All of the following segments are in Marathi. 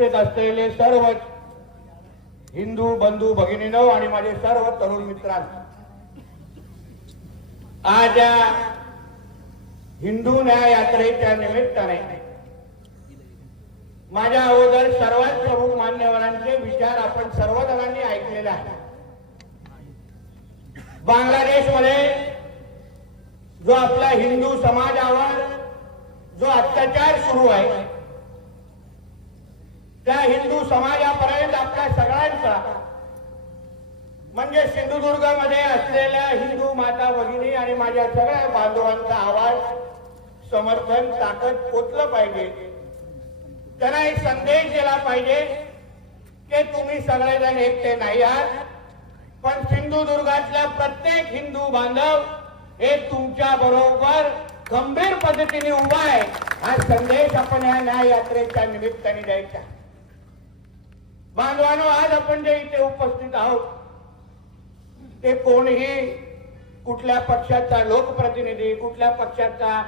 उपस्थित असलेले सर्व हिंदू बंधू भगिनीनो आणि माझे सर्व तरुण मित्रांनो आज या हिंदू न्याय यात्रेच्या निमित्ताने माझ्या अगोदर सर्वात प्रमुख मान्यवरांचे विचार आपण सर्व जणांनी ऐकलेले आहेत. बांगलादेशमध्ये जो आपला हिंदू समाजावर जो अत्याचार सुरू आहे त्या हिंदू समाजापर्यंत आपल्या सगळ्यांचा. म्हणजे सिंधुदुर्गमध्ये असलेल्या हिंदू माता भगिनी आणि माझ्या सगळ्या बांधवांचा आवाज समर्थन ताकद पोचलं पाहिजे. त्यांना एक संदेश दिला पाहिजे की तुम्ही सगळेजण एकटे नाही आहात पण सिंधुदुर्गातल्या प्रत्येक हिंदू बांधव हे तुमच्या बरोबर गंभीर पद्धतीने उभा आहे. हा संदेश आपण या न्याय यात्रेच्या निमित्ताने द्यायचा. बांधवानो आज आपण जे इथे उपस्थित आहोत ते कोणीही कुठल्या पक्षाचा लोकप्रतिनिधी कुठल्या पक्षाचा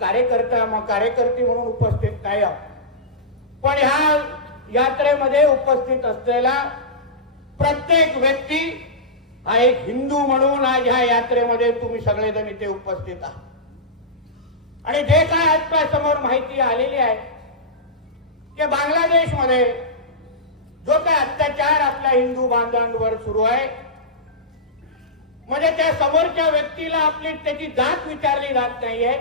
कार्यकर्ता मग कार्यकर्ती म्हणून उपस्थित नाही आहोत. पण ह्या यात्रेमध्ये उपस्थित असलेला प्रत्येक व्यक्ती हा एक हिंदू म्हणून आज ह्या यात्रेमध्ये तुम्ही सगळेजण इथे उपस्थित आहात. आणि जे काय आजपासमोर समोर माहिती आलेली आहे की बांगलादेशमध्ये जो काय अत्याचार आपल्या हिंदू बांधवांवर सुरू आहे म्हणजे त्या समोरच्या व्यक्तीला आपली त्याची जात विचारली जात नाहीये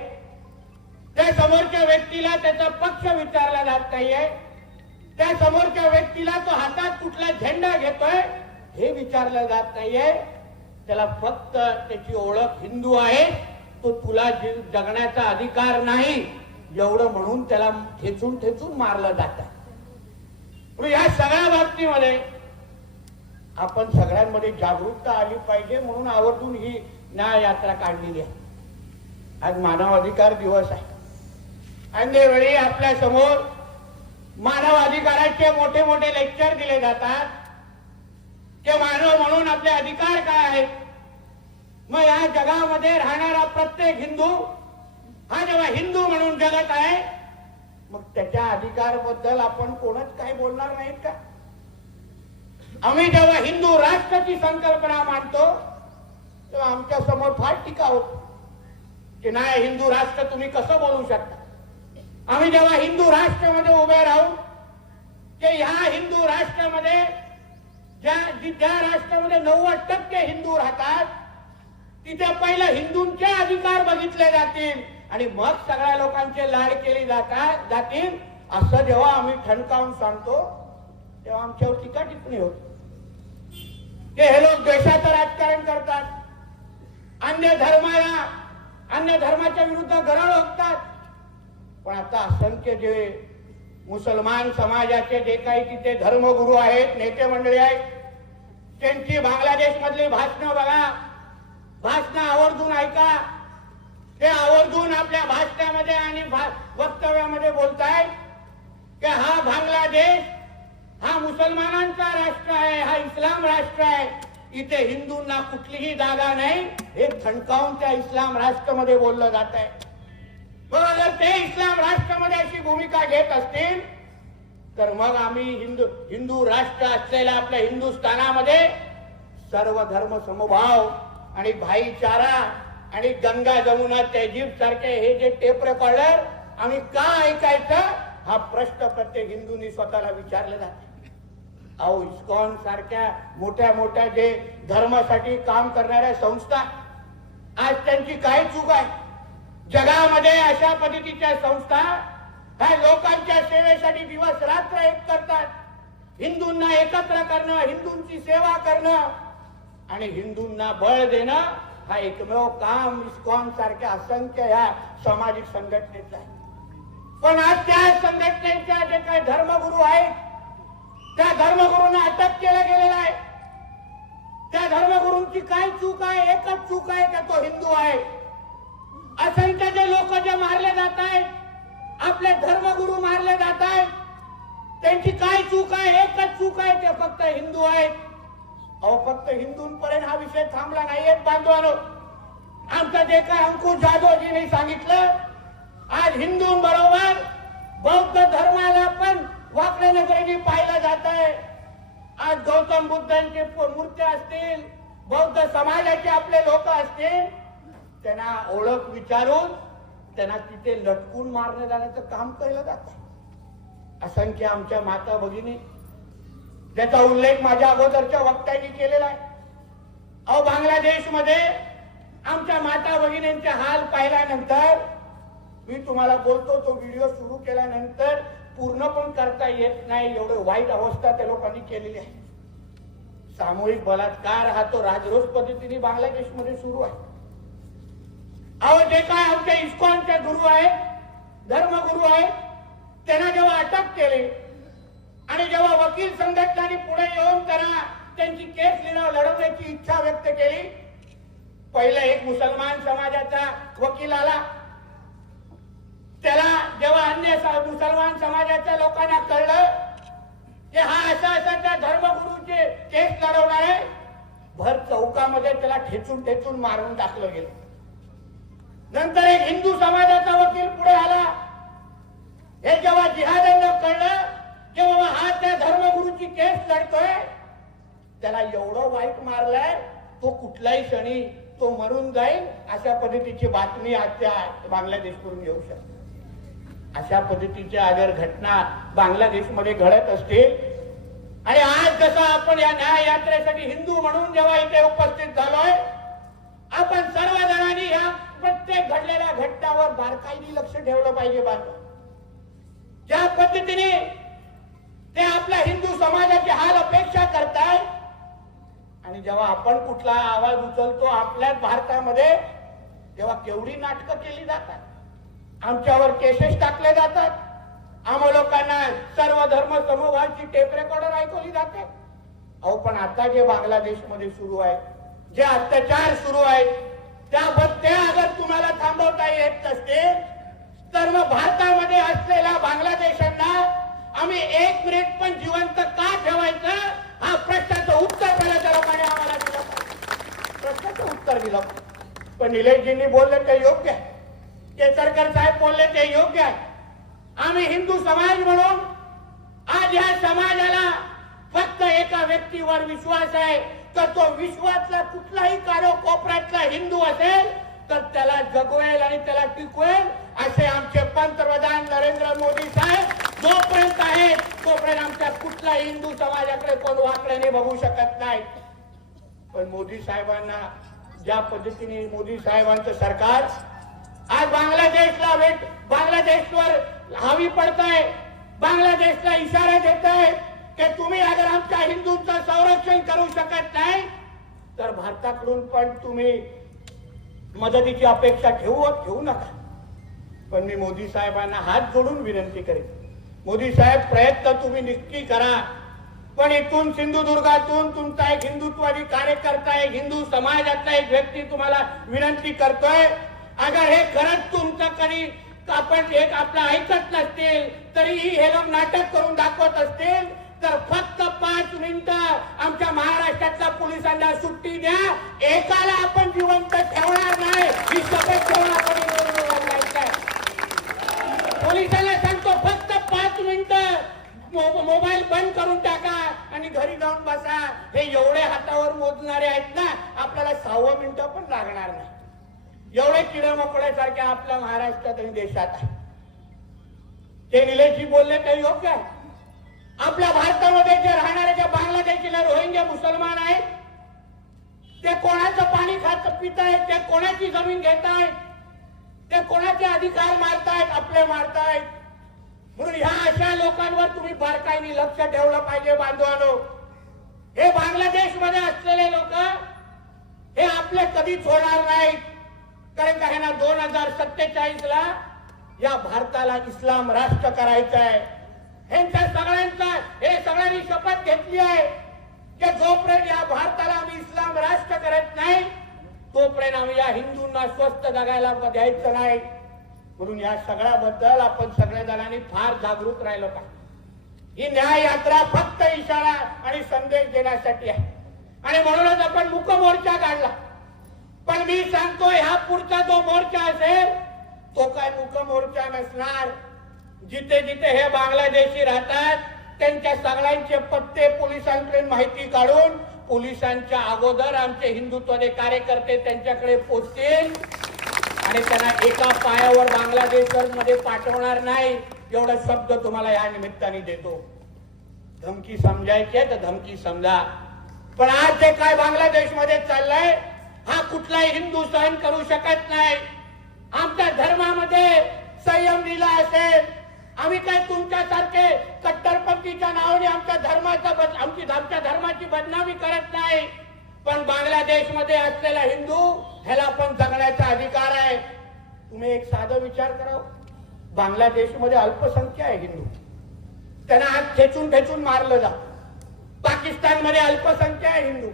त्या समोरच्या व्यक्तीला त्याचा पक्ष विचारला जात नाहीये त्या समोरच्या व्यक्तीला तो हातात कुठला झेंडा घेतोय हे विचारलं जात नाहीये. त्याला फक्त त्याची ओळख हिंदू आहे तो तुला जगण्याचा अधिकार नाही एवढं म्हणून त्याला ठेचून ठेचून मारलं जातं. या सगळ्या बाबतीमध्ये आपण सगळ्यांमध्ये जागरूकता आली पाहिजे म्हणून आवर्जून ही न्याय यात्रा काढलेली आहे. आज मानवाधिकार दिवस आहे. आणि वेळी आपल्यासमोर मानव अधिकाराचे मोठे मोठे लेक्चर दिले जातात. ते मानव म्हणून आपले अधिकार काय आहेत? मग या जगामध्ये राहणारा प्रत्येक हिंदू हा जेव्हा हिंदू म्हणून जगत आहे मग त्याच्या अधिकारबद्दल आपण कोणच काही बोलणार नाहीत का? आम्ही जेव्हा हिंदू राष्ट्राची संकल्पना मांडतो तेव्हा आमच्यासमोर फार टीका होत. की नाही हिंदू राष्ट्र तुम्ही कसं बोलू शकता? आम्ही जेव्हा हिंदू राष्ट्रामध्ये उभे राहू की ह्या हिंदू राष्ट्रामध्ये ज्या ज्या राष्ट्रामध्ये नव्वद टक्के हिंदू राहतात तिथे पहिलं हिंदूंचे अधिकार बघितले जातील. आणि मग सगळ्या लोकांचे लाड केले जातात जातील असं जेव्हा आम्ही ठणकावून सांगतो तेव्हा आमच्यावर टीका टिप्पणी होत. ते हे लोक देशाचं राजकारण करतात. अन्य धर्माला अन्य धर्माच्या विरुद्ध गरळ ओकतात पण आता असंख्य जे मुसलमान समाजाचे जे काही तिथे धर्मगुरू आहेत नेते मंडळी आहेत त्यांची बांगलादेश मधली भाषणं बघा. भाषणं आवर्जून ऐका. ते आवर्जून आपल्या भाषणामध्ये आणि भा- वक्तव्यामध्ये बोलतायत की हा बांगलादेश हा मुसलमानांचा राष्ट्र आहे हा इस्लाम राष्ट्र आहे. इथे हिंदूंना कुठलीही जागा नाही हे थणकावून त्या इस्लाम राष्ट्रामध्ये बोललं जात आहे मग जर ते इस्लाम राष्ट्रामध्ये अशी भूमिका घेत असतील तर मग आम्ही हिंदू हिंदू राष्ट्र असलेल्या आपल्या हिंदुस्थानामध्ये सर्व धर्म समभाव आणि भाईचारा आणि गंगा जमुना तहजीब सारखे हे जे टेप रेकॉर्डर आम्ही का ऐकायचं? हा प्रश्न प्रत्येक हिंदूंनी स्वतःला विचारला जाते अहो इस्कॉन सारख्या मोठ्या मोठ्या जे धर्मासाठी काम करणाऱ्या संस्था आज त्यांची काय चूक आहे? जगामध्ये अशा पद्धतीच्या संस्था ह्या लोकांच्या सेवेसाठी दिवस रात्र एक करतात. हिंदूंना एकत्र करणं हिंदूंची सेवा करणं आणि हिंदूंना बळ देणं हा एकमेव काम इस्कॉन सारख्या असंख्य ह्या सामाजिक संघटनेचा आहे. पण आज त्या संघटनेच्या जे काही धर्मगुरू आहेत त्या धर्मगुरूंना अटक केलं गेलेलं आहे. त्या धर्मगुरूंची काय चूक आहे एकच चूक आहे का तो हिंदू आहे? असंख्य जे लोक जे मारले जात आहेत आपले धर्मगुरू मारले जात आहेत त्यांची काय चूक आहे एकच चूक आहे ते फक्त हिंदू आहेत. अहो फक्त हिंदूंपर्यंत हा विषय थांबला नाहीये बांधवानो. आमचं जे काय अंकुश जाधवजीने सांगितलं आज हिंदूंबरोबर बौद्ध धर्माला पण वाकड्या नजरेने पाहिलं जात आहे आज गौतम बुद्धांचे प- मूर्त्या असतील बौद्ध समाजाचे आपले लोक असतील त्यांना ओळख विचारून त्यांना तिथे लटकून मारण्यात जाण्याचं काम केलं जात असंख्य आमच्या माता भगिनी ज्याचा उल्लेख माझ्या अगोदरच्या वक्त्यांनी केलेला आहे. अहो बांगलादेशमध्ये आमच्या माता भगिनींचे हाल पाहिल्यानंतर मी तुम्हाला बोलतो तो व्हिडिओ सुरू केल्यानंतर पूर्ण पण करता येत नाही. एवढं वाईट अवस्था त्या लोकांनी केलेली आहे. सामूहिक बलात्कार हा तो राजरोज पद्धतीने बांगलादेशमध्ये सुरू आहे. अहो जे काय आमच्या इस्कॉनचे गुरु आहेत धर्मगुरु आहेत त्यांना जेव्हा अटक केली आणि जेव्हा वकील संघटनांनी पुढे येऊन त्यांना त्यांची केस लिहिणं लढवण्याची इच्छा व्यक्त केली पहिला एक मुसलमान समाजाचा वकील आला. त्याला जेव्हा अन्य मुसलमान समाजाच्या लोकांना कळलं की हा असा असा त्या धर्मगुरूचे केस लढवणार आहे भर चौकामध्ये त्याला ठेचून ठेचून मारून टाकलं गेलं. नंतर एक हिंदू समाजाचा वकील पुढे आला. हे जेव्हा जिहादांना कळलं जेव्हा हा त्या धर्मगुरूची केस लढतोय त्याला एवढं वाईट मारलाय तो कुठल्याही क्षणी तो मरून जाईल अशा पद्धतीची बातमी आजच्या बांगलादेशकडून येऊ शकते. अशा पद्धतीच्या अगर घटना बांगलादेशमध्ये घडत असतील आणि आज जसं आपण या न्याय यात्रेसाठी हिंदू म्हणून जेव्हा इथे उपस्थित झालोय आपण सर्व जणांनी या प्रत्येक घडलेल्या घटनावर बारकाईने लक्ष ठेवलं पाहिजे बाजू ज्या पद्धतीने ते आपल्या हिंदू समाजाची हाल अपेक्षा करताय. आणि जेव्हा आपण कुठला आवाज उचलतो आपल्याच भारतामध्ये तेव्हा केवढी नाटकं केली जातात? आमच्यावर केसेस टाकले जातात. आम्हा लोकांना सर्व धर्म समूहांची टेप रेकॉर्डर ऐकवली जाते. अहो पण आता जे बांगलादेशमध्ये सुरू आहे जे अत्याचार सुरू आहेत त्याबद्दल त्या अगर तुम्हाला थांबवता येत नसते तर मग भारतामध्ये असलेल्या बांगलादेशांना आम्ही एक मिनिट पण जिवंत का ठेवायचं? हा प्रश्नाचं उत्तर पहिल्या त्या आम्हाला दिलं. प्रश्नाचं उत्तर दिलं. पण निलेशजींनी बोलले ते योग्य आहे. केसरकर साहेब बोलले ते योग्य आहे. आम्ही हिंदू समाज म्हणून आज या समाजाला फक्त एका व्यक्तीवर विश्वास आहे. तर तो विश्वातला कुठलाही कारो कोपऱ्यातला हिंदू असेल तर त्याला जगवेल आणि त्याला टिकवेल असे आमचे पंतप्रधान नरेंद्र मोदी साहेब जोपर्यंत आहेत तोपर्यंत आमच्या कुठला हिंदू समाजाकडे कोण वाकड्याने बघू शकत नाही. पण मोदी साहेबांना ज्या पद्धतीने मोदी साहेबांचं सरकार आज बांगलादेशला भेट बांगलादेशवर हावी पडताय बांगलादेशला इशारा देत आहे की तुम्ही अगर आमच्या हिंदूंचं संरक्षण करू शकत नाही तर भारताकडून पण तुम्ही मदतीची अपेक्षा ठेवू ठेवू नका. पण मी मोदी साहेबांना हात जोडून विनंती करेन. मोदी साहेब प्रयत्न तुम्ही नक्की करा. पण इथून सिंधुदुर्गातून तुमचा एक हिंदुत्वादी कार्यकर्ता एक हिंदू समाजातला एक व्यक्ती तुम्हाला विनंती करतोय अगर हे खरंच तुमचं कधी आपण एक आपलं ऐकत नसतील तरीही हे लोक नाटक करून दाखवत असतील? तर फक्त पाच मिनिटं आमच्या महाराष्ट्रातल्या पोलिसांना सुट्टी द्या एकाला आपण जिवंत ठेवणार नाही ही शपथ घेऊन आपण निवडणूक लढवायचं आहे. पोलिसांना सांगतो फक्त पाच मिनिटं मो- मोबाईल बंद करून टाका आणि घरी जाऊन बसा हे एवढे हातावर आहेत ना आपल्याला सहावं मिनिटं पण लागणार नाही. एवढे किडे मोकळ्यासारखे आपल्या महाराष्ट्रात आणि देशात आहे. ते निलेशजी बोलले काही योग्य आहे? आपल्या भारतामध्ये जे राहणारे जे बांगलादेशीला रोहिंग्या मुसलमान आहेत ते कोणाचं पाणी खात पित आहेत ते कोणाची जमीन घेत आहेत ते कोणाचे अधिकार मारतायत आपले मारतायत? म्हणून ह्या अशा लोकांवर तुम्ही बारकाईने लक्ष ठेवलं पाहिजे बांधवानो. हे बांगलादेशमध्ये असलेले लोक हे आपले कधीच होणार नाहीत. कारण का ह्यांना दोन हजार सत्तेचाळीस ला या भारताला इस्लाम राष्ट्र करायचं आहे. ह्यांच्या सगळ्यांचा हे सगळ्यांनी शपथ घेतली आहे की जोपर्यंत या भारताला आम्ही इस्लाम राष्ट्र करत नाही तोपर्यंत आम्ही या हिंदूंना स्वस्त जगायला द्यायचं नाही. म्हणून या सगळ्याबद्दल आपण सगळ्या जणांनी फार जागरूक राहिलं पाहिजे. ही न्याय यात्रा फक्त इशारा आणि संदेश देण्यासाठी आहे. आणि म्हणूनच आपण मुक मोर्चा काढला. पण मी सांगतो ह्या पुढचा जो मोर्चा असेल तो काय मुक मोर्चा नसणार. जिथे जिथे हे बांगलादेशी राहतात त्यांच्या सगळ्यांचे पत्ते पोलिसांकडे माहिती काढून पोलिसांच्या अगोदर आमचे हिंदुत्वने कार्यकर्ते त्यांच्याकडे पोचतील. आणि त्यांना एका पायावर बांगलादेशमध्ये पाठवणार नाही. एवढा शब्द तुम्हाला या निमित्ताने देतो. धमकी समजायची आहे तर धमकी समजा. पण आज जे काय बांगलादेशमध्ये चाललंय हा कुठलाही हिंदू सहन करू शकत नाही. आमच्या धर्मामध्ये संयम दिला असेल. आम्ही काय तुमच्यासारखे कट्टरपंथीच्या नावाने आमच्या धर्माचा आमची आमच्या धर्माची बदनामी करत नाही. पण बांगलादेशमध्ये असलेला हिंदू ह्याला पण जगण्याचा अधिकार आहे. तुम्ही एक साधा विचार करा बांगलादेशमध्ये अल्पसंख्या आहे हिंदू. त्यांना आज खेचून खेचून मारलं जा पाकिस्तानमध्ये अल्पसंख्या आहे हिंदू.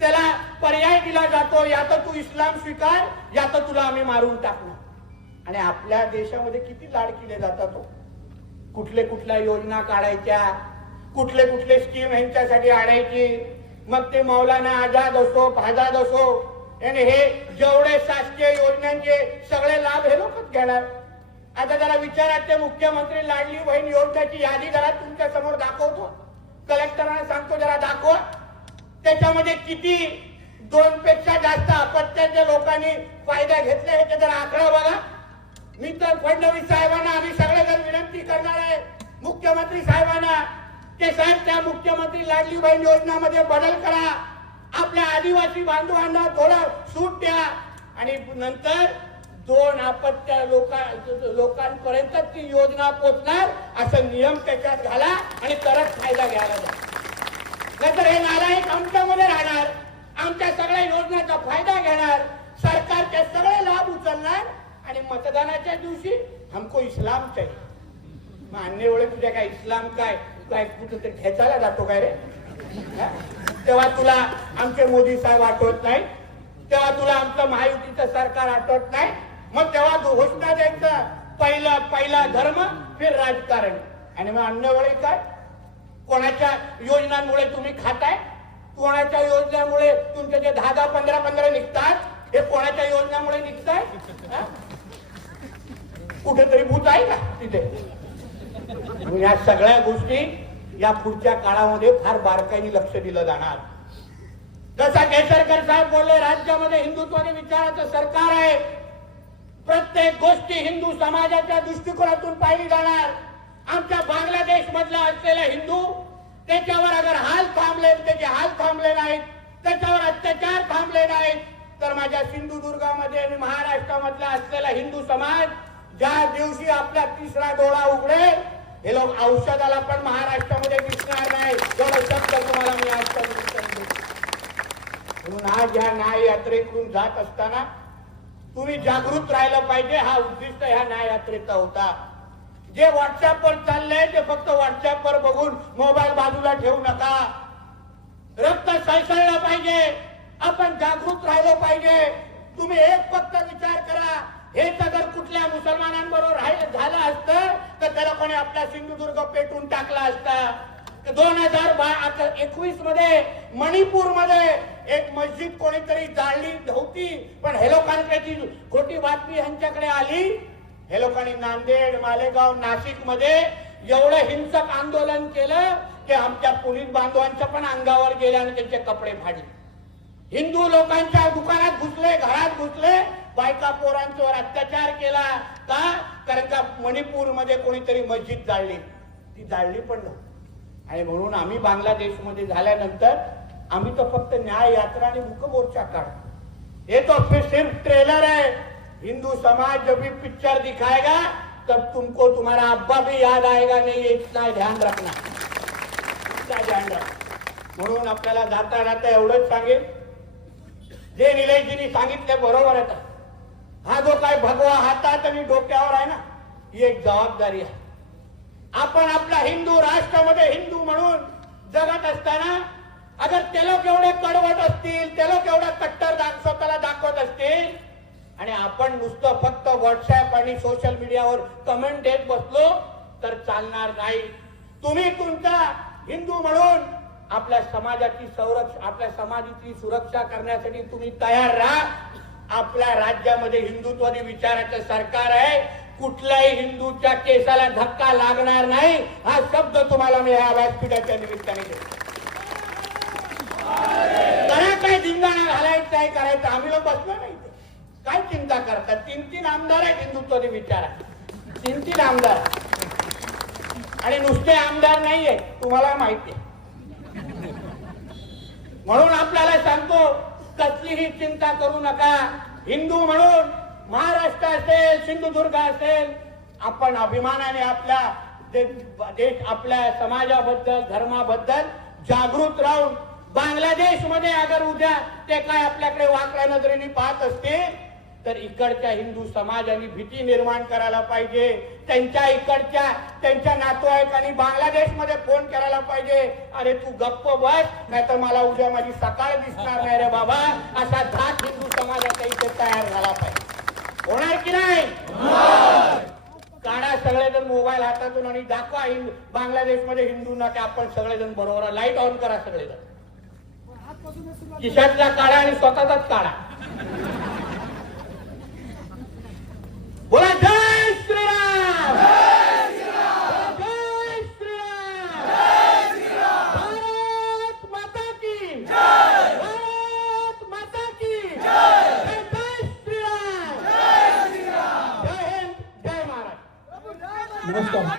त्याला पर्याय दिला जातो या तर तू इस्लाम स्वीकार या तर तुला आम्ही मारून टाकणार. आणि आपल्या देशामध्ये किती लाड केले जातात हो. कुठले कुठल्या योजना काढायच्या कुठले कुठले स्कीम यांच्यासाठी आणायची. मग ते मौलाना आझाद असो आझाद असो आणि हे जेवढे शासकीय योजनांचे सगळे लाभ हे लोकच घेणार. आता जरा विचारात ते मुख्यमंत्री लाडली बहीण योजनेची यादी जरा तुमच्यासमोर दाखवतो. कलेक्टरांना सांगतो जरा दाखवा. त्याच्यामध्ये किती दोन पेक्षा जास्त अपत्याच्या लोकांनी फायदा घेतला हे जरा आकडा बघा. मी तर फडणवीस साहेबांना आम्ही सगळेजण विनंती करणार आहे. मुख्यमंत्री साहेबांना ते साहेब त्या मुख्यमंत्री लाडली बहीण योजनामध्ये बदल करा. आपल्या आदिवासी बांधवांना थोडं सूट द्या. आणि नंतर दोन आपत्त्या लोका लोकांपर्यंतच ती योजना पोचणार असं नियम त्याच्यात घाला आणि तरच फायदा घ्यायला द्या नाहीतर हे नालायक आमच्यामध्ये राहणार आमच्या सगळ्या योजनाचा फायदा घेणार सरकारचे सगळे लाभ उचलणार आणि मतदानाच्या दिवशी हमको इस्लाम चाहिए. मान्य वेळे तुझ्या काय इस्लाम काय? काय कुठं ते ठेचायला जातो काय रे? तेव्हा तुला आमचे मोदी साहेब आठवत नाही तेव्हा तुला आमचं महायुतीचं सरकार आठवत नाही. मग तेव्हा घोषणा द्यायचं. पहिला पहिला धर्म फिर राजकारण. आणि मग अन्य काय? कोणाच्या योजनांमुळे तुम्ही खाताय? कोणाच्या योजनामुळे तुमचे जे दहा दहा पंधरा पंधरा निघतात हे कोणाच्या योजनामुळे निघताय? कुठेतरी भूत आहे का तिथे? या सगळ्या गोष्टी या पुढच्या काळामध्ये फार बारकाईने लक्ष दिलं जाणार. जसा केसरकर साहेब बोलले राज्यामध्ये हिंदुत्वाने विचाराचं सरकार आहे. प्रत्येक गोष्टी हिंदू समाजाच्या दृष्टिकोनातून पाहिली जाणार आमच्या बांगलादेश मधला असलेला हिंदू त्याच्यावर अगर हाल थांबले त्याचे हाल थांबले नाहीत त्याच्यावर अत्याचार थांबले नाहीत तर माझ्या सिंधुदुर्गामध्ये आणि महाराष्ट्रामधला असलेला हिंदू समाज ज्या दिवशी आपला तिसरा डोळा उघडेल हे लोक औषधाला पण महाराष्ट्रामध्ये दिसणार नाही शब्द तुम्हाला मी आजच्या देतो. म्हणून आज ह्या न्याय यात्रेकडून जात असताना तुम्ही जागृत राहिलं पाहिजे हा उद्दिष्ट ह्या न्याय यात्रेचा होता. जे व्हॉट्सअपवर चाललंय ते फक्त व्हॉट्सअपवर बघून मोबाईल बाजूला ठेवू नका. रक्त सळसळलं पाहिजे आपण जागृत राहिलो पाहिजे. तुम्ही एक फक्त विचार करा हेच जर कुठल्या मुसलमानांबरोबर झालं असतं तर त्याला कोणी आपला सिंधुदुर्ग पेटून टाकला असता. दोन हजार एकवीसमध्ये मणिपूरमध्ये एक मस्जिद कोणीतरी जाळली होती पण हे लोकांकडे खोटी बातमी यांच्याकडे आली हे लोकांनी नांदेड मालेगाव नाशिकमध्ये एवढं हिंसक आंदोलन केलं की आमच्या पोलीस बांधवांच्या पण अंगावर गेले आणि त्यांचे कपडे फाडले. हिंदू लोकांच्या दुकानात घुसले घरात घुसले बायका पोरांच्यावर अत्याचार केला का? कारण का मणिपूरमध्ये कोणीतरी मस्जिद जाळली. ती जाळली पण नव्हती. आणि म्हणून आम्ही बांगलादेशमध्ये झाल्यानंतर आम्ही तो फक्त न्याय यात्रा आणि मुकमोर्चा काढ ये तो फिर सिर्फ ट्रेलर है हिंदू समाज जब भी पिक्चर दिखाएगा तब तुमको तुम्हारा अब्बा भी याद आएगा. नहीं ये इतना ध्यान रखना. इतना ध्यान रखना. म्हणून आपल्याला जाता जाता एवढंच सांगेल जे निलेशजींनी सांगितले बरोबर आहे. हा जो काय भगवा हातात आणि डोक्यावर आहे ना ही एक जबाबदारी आहे. आपण आपला हिंदू राष्ट्रामध्ये हिंदू म्हणून जगत असताना अगर ते लोक एवढे कडवट असतील ते लोक एवढा कट्टर दान स्वतःला दाखवत असतील आणि आपण नुसतं फक्त व्हॉट्सअप आणि सोशल मीडियावर कमेंट देत बसलो तर चालणार नाही. तुम्ही तुमचा हिंदू म्हणून आपल्या समाजाची संरक्षण आपल्या समाजाची सुरक्षा करण्यासाठी तुम्ही तयार राहा. आपल्या राज्यामध्ये हिंदुत्वादी विचाराचं सरकार आहे. कुठल्याही हिंदूच्या केसाला धक्का लागणार नाही. हा शब्द तुम्हाला मी ह्या व्यासपीठाच्या निमित्ताने देतो करा काय धिंगाणा घालायचं आहे करायचं? आम्ही लोक बसलो नाही काय चिंता करतात तीन तीन आमदार आहेत हिंदुत्वादी विचारात. तीन तीन आमदार. आणि नुसते आमदार नाहीये तुम्हाला माहिती आहे. म्हणून आपल्याला सांगतो कसलीही चिंता करू नका. हिंदू म्हणून महाराष्ट्र असेल सिंधुदुर्ग असेल आपण अभिमानाने आपल्या देश आपल्या समाजाबद्दल धर्माबद्दल जागृत राहून बांगलादेशमध्ये अगर उद्या ते काय आपल्याकडे वाकड्या नजरेने पाहत असतील तर इकडच्या हिंदू समाजाने भीती निर्माण करायला पाहिजे. त्यांच्या इकडच्या त्यांच्या नातेवाईकांनी बांगलादेशमध्ये फोन करायला पाहिजे. अरे तू गप्प बस नाहीतर मला उद्या माझी सकाळ दिसणार नाही रे बाबा. असा धाक हिंदू समाजाचा इथे तयार झाला पाहिजे. होणार की नाही? काढा सगळेजण मोबाईल हातातून आणि दाखवा हिंदू बांगलादेशमध्ये हिंदू ना आपण सगळेजण बरोबर लाइट ऑन करा सगळेजण. खिशातला काढा आणि स्वतःचाच काढा.